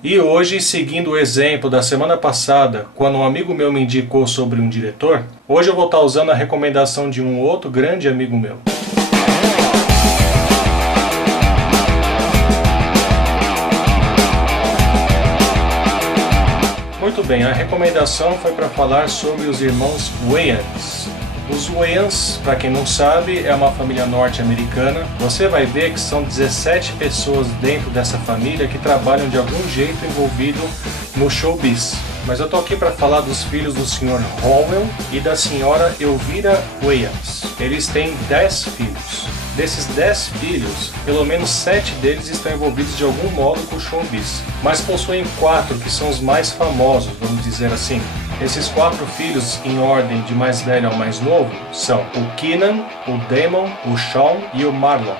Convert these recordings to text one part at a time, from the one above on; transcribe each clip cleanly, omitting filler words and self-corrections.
E hoje, seguindo o exemplo da semana passada, quando um amigo meu me indicou sobre um diretor, hoje eu vou estar usando a recomendação de um outro grande amigo meu. Muito bem, a recomendação foi para falar sobre os irmãos Wayans. Os Wayans, para quem não sabe, é uma família norte-americana. Você vai ver que são 17 pessoas dentro dessa família que trabalham de algum jeito envolvido no showbiz. Mas eu tô aqui para falar dos filhos do Sr. Howell e da Sra. Elvira Wayans. Eles têm 10 filhos. Desses 10 filhos, pelo menos 7 deles estão envolvidos de algum modo com o showbiz. Mas possuem 4 que são os mais famosos, vamos dizer assim. Esses 4 filhos, em ordem de mais velho ao mais novo, são o Kenan, o Damon, o Sean e o Marlon.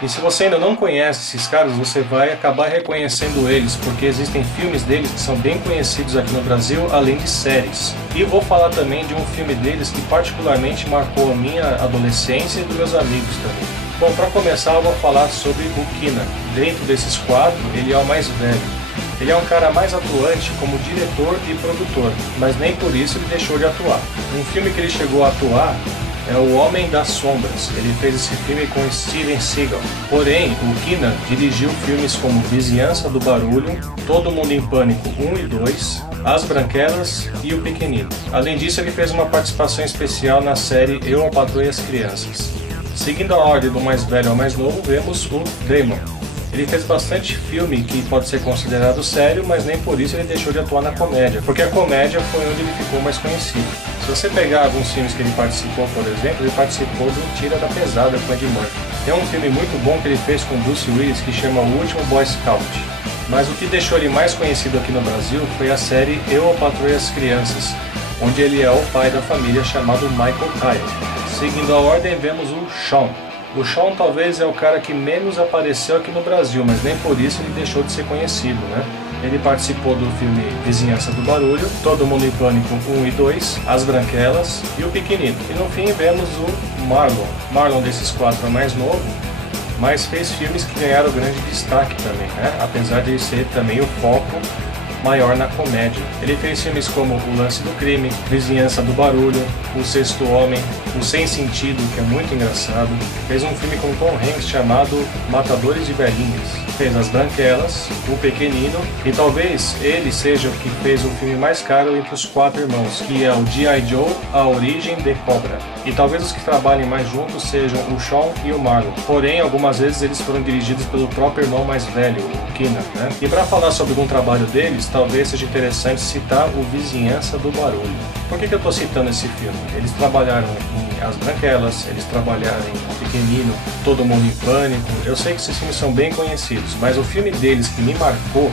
E se você ainda não conhece esses caras, você vai acabar reconhecendo eles, porque existem filmes deles que são bem conhecidos aqui no Brasil, além de séries. E vou falar também de um filme deles que particularmente marcou a minha adolescência e dos meus amigos também. Bom, para começar eu vou falar sobre o Kenan. Dentro desses 4, ele é o mais velho. Ele é um cara mais atuante como diretor e produtor, mas nem por isso ele deixou de atuar. Um filme que ele chegou a atuar é O Homem das Sombras. Ele fez esse filme com Steven Seagal. Porém, o Kenan dirigiu filmes como Vizinhança do Barulho, Todo Mundo em Pânico 1 e 2, As Branquelas e O Pequenino. Além disso, ele fez uma participação especial na série Eu, a Patroa e as Crianças. Seguindo a ordem do mais velho ao mais novo, vemos o Damon. Ele fez bastante filme que pode ser considerado sério, mas nem por isso ele deixou de atuar na comédia, porque a comédia foi onde ele ficou mais conhecido. Se você pegar alguns filmes que ele participou, por exemplo, ele participou do Tira da Pesada com Ed Murphy. Tem um filme muito bom que ele fez com Bruce Willis que chama O Último Boy Scout. Mas o que deixou ele mais conhecido aqui no Brasil foi a série Eu, a Patroa e as Crianças, onde ele é o pai da família chamado Michael Kyle. Seguindo a ordem, vemos o Sean. O Sean talvez é o cara que menos apareceu aqui no Brasil, mas nem por isso ele deixou de ser conhecido, né? Ele participou do filme Vizinhança do Barulho, Todo Mundo em Pânico 1 e 2, As Branquelas e O Pequenino. E no fim vemos o Marlon. Marlon desses 4 é o mais novo, mas fez filmes que ganharam grande destaque também, né? Apesar de ele ser também o foco maior na comédia. Ele fez filmes como O Lance do Crime, Vizinhança do Barulho, O Sexto Homem, O Sem Sentido, que é muito engraçado. Fez um filme com Tom Hanks chamado Matadores de Velhinhas. Fez As Branquelas, O Pequenino e talvez ele seja o que fez o filme mais caro entre os 4 irmãos, que é o G.I. Joe, A Origem de Cobra. E talvez os que trabalhem mais juntos sejam o Sean e o Marlon. Porém, algumas vezes eles foram dirigidos pelo próprio irmão mais velho, o Kenan, né? E para falar sobre algum trabalho deles, talvez seja interessante citar o Vizinhança do Barulho. Por que eu estou citando esse filme? Eles trabalharam em As Branquelas, eles trabalharam em O Pequenino, Todo Mundo em Pânico. Eu sei que esses filmes são bem conhecidos, mas o filme deles que me marcou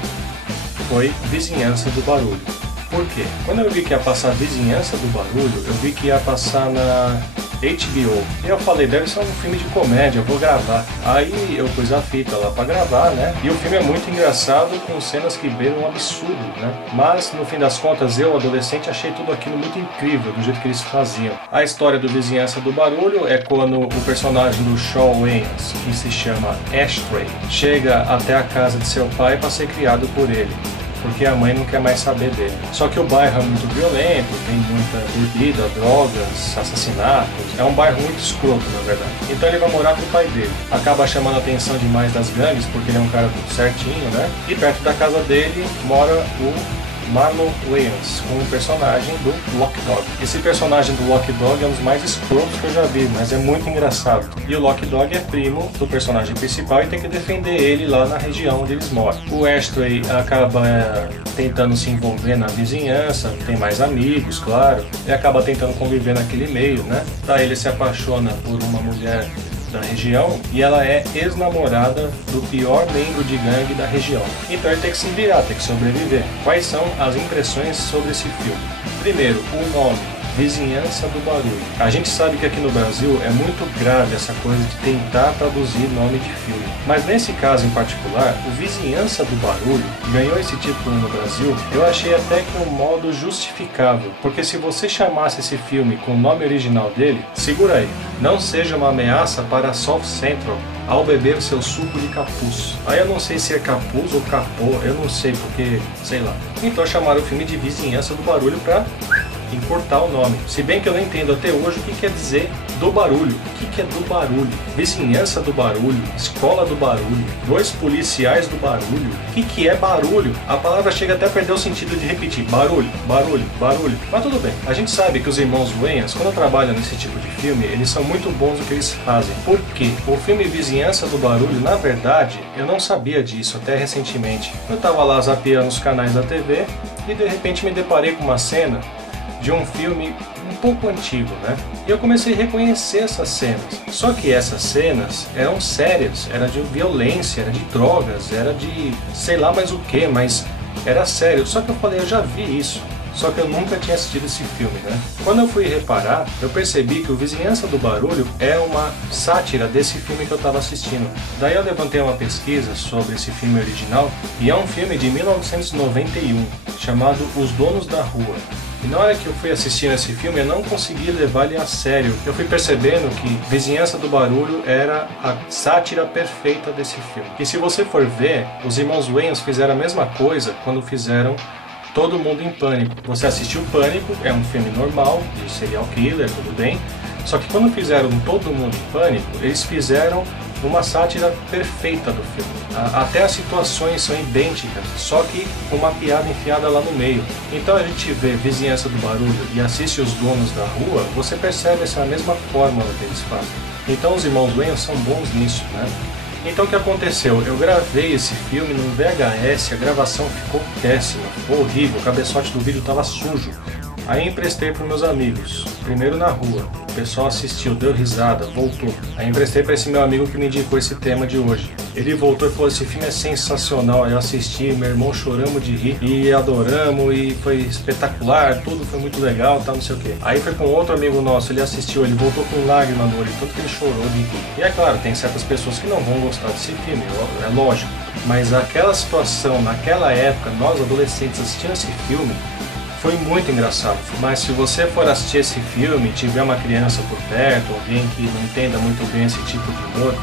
foi Vizinhança do Barulho. Por quê? Quando eu vi que ia passar Vizinhança do Barulho, eu vi que ia passar na HBO. E eu falei, deve ser um filme de comédia, eu vou gravar. Aí eu pus a fita lá pra gravar, né? E o filme é muito engraçado, com cenas que beiram um absurdo, né? Mas, no fim das contas, eu, adolescente, achei tudo aquilo muito incrível, do jeito que eles faziam. A história do Vizinhança do Barulho é quando o personagem do Shawn Wayans, que se chama Ashtray, chega até a casa de seu pai para ser criado por ele, porque a mãe não quer mais saber dele. Só que o bairro é muito violento, tem muita bebida, drogas, assassinatos. É um bairro muito escroto, na verdade. Então ele vai morar com o pai dele. Acaba chamando a atenção demais das gangues, porque ele é um cara tudo certinho, né? E perto da casa dele mora o Marlon Wayans, com o personagem do Lock Dog. Esse personagem do Lock Dog é um dos mais escrotos que eu já vi, mas é muito engraçado. E o Lock Dog é primo do personagem principal e tem que defender ele lá na região onde eles moram. O Ashtray acaba tentando se envolver na vizinhança, tem mais amigos, claro, e acaba tentando conviver naquele meio, né? Daí ele se apaixona por uma mulher da região e ela é ex-namorada do pior membro de gangue da região. Então ele tem que se virar, tem que sobreviver. Quais são as impressões sobre esse filme? Primeiro, o nome, Vizinhança do Barulho. A gente sabe que aqui no Brasil é muito grave essa coisa de tentar traduzir nome de filme. Mas nesse caso em particular, o Vizinhança do Barulho ganhou esse título no Brasil, eu achei até que um modo justificável. Porque se você chamasse esse filme com o nome original dele, segura aí, Não Seja uma Ameaça para South Central ao beber seu suco de capuz. Aí eu não sei se é capuz ou capô, eu não sei porque, sei lá. Então chamaram o filme de Vizinhança do Barulho pra encurtar o nome. Se bem que eu não entendo até hoje o que quer dizer do barulho. O que é do barulho? Vizinhança do barulho, escola do barulho, dois policiais do barulho. O que é barulho? A palavra chega até a perder o sentido de repetir. Barulho, barulho, barulho. Mas tudo bem. A gente sabe que os irmãos Wayans, quando trabalham nesse tipo de filme, eles são muito bons no que eles fazem. Por quê? O filme Vizinhança do Barulho, na verdade, eu não sabia disso até recentemente. Eu tava lá zapeando os canais da TV e de repente me deparei com uma cena de um filme um pouco antigo, né? E eu comecei a reconhecer essas cenas. Só que essas cenas eram sérias, era de violência, era de drogas, era de sei lá mais o que, mas era sério. Só que eu falei, eu já vi isso. Só que eu nunca tinha assistido esse filme, né? Quando eu fui reparar, eu percebi que o Vizinhança do Barulho é uma sátira desse filme que eu estava assistindo. Daí eu levantei uma pesquisa sobre esse filme original e é um filme de 1991, chamado Os Donos da Rua. E na hora que eu fui assistindo esse filme, eu não consegui levar ele a sério. Eu fui percebendo que Vizinhança do Barulho era a sátira perfeita desse filme. E se você for ver, os irmãos Wayans fizeram a mesma coisa quando fizeram Todo Mundo em Pânico. Você assistiu Pânico, é um filme normal, de serial killer, tudo bem. Só que quando fizeram Todo Mundo em Pânico, eles fizeram uma sátira perfeita do filme. Até as situações são idênticas, só que com uma piada enfiada lá no meio. Então a gente vê Vizinhança do Barulho e assiste Os Donos da Rua, você percebe essa mesma fórmula que eles fazem. Então os irmãos Wayans são bons nisso, né? Então o que aconteceu? Eu gravei esse filme no VHS, a gravação ficou péssima, ficou horrível, o cabeçote do vídeo estava sujo. Aí emprestei para meus amigos, primeiro na rua, o pessoal assistiu, deu risada, voltou. Aí emprestei para esse meu amigo que me indicou esse tema de hoje. Ele voltou e falou, esse filme é sensacional, aí eu assisti, meu irmão choramos de rir, e adoramos, e foi espetacular, tudo foi muito legal, tal, não sei o que. Aí foi com outro amigo nosso, ele assistiu, ele voltou com lágrima no olho, tanto que ele chorou de rir. E é claro, tem certas pessoas que não vão gostar desse filme, é lógico, mas aquela situação, naquela época, nós adolescentes assistindo esse filme, foi muito engraçado. Mas se você for assistir esse filme e tiver uma criança por perto, alguém que não entenda muito bem esse tipo de humor,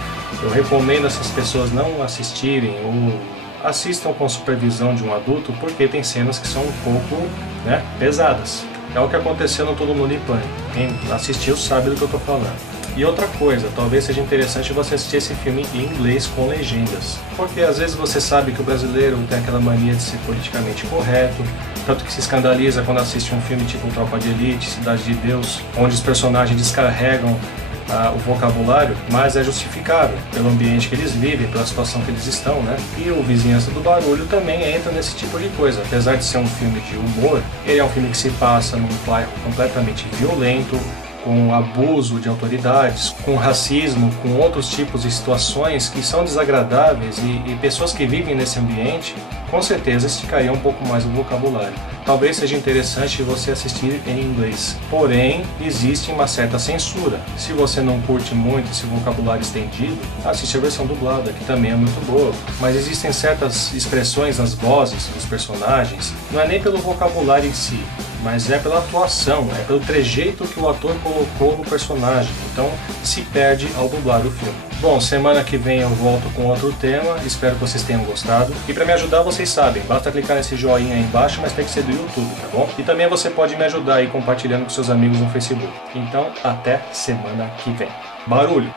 eu recomendo essas pessoas não assistirem ou assistam com supervisão de um adulto, porque tem cenas que são um pouco, né, pesadas. É o que aconteceu no Todo Mundo em Pânico. Quem assistiu sabe do que eu estou falando. E outra coisa, talvez seja interessante você assistir esse filme em inglês com legendas. Porque às vezes você sabe que o brasileiro tem aquela mania de ser politicamente correto, tanto que se escandaliza quando assiste um filme tipo Tropa de Elite, Cidade de Deus, onde os personagens descarregam o vocabulário, mas é justificável pelo ambiente que eles vivem, pela situação que eles estão, né? E o Vizinhança do Barulho também entra nesse tipo de coisa. Apesar de ser um filme de humor, ele é um filme que se passa num bairro completamente violento, com abuso de autoridades, com racismo, com outros tipos de situações que são desagradáveis e pessoas que vivem nesse ambiente, com certeza esticariam um pouco mais o vocabulário. Talvez seja interessante você assistir em inglês, porém existe uma certa censura. Se você não curte muito esse vocabulário estendido, assiste a versão dublada, que também é muito boa. Mas existem certas expressões nas vozes dos personagens, não é nem pelo vocabulário em si, mas é pela atuação, é pelo trejeito que o ator colocou no personagem, então se perde ao dublar o filme. Bom, semana que vem eu volto com outro tema, espero que vocês tenham gostado. E para me ajudar, vocês sabem, basta clicar nesse joinha aí embaixo, mas tem que ser do YouTube, tá bom? E também você pode me ajudar aí compartilhando com seus amigos no Facebook. Então, até semana que vem. Barulho!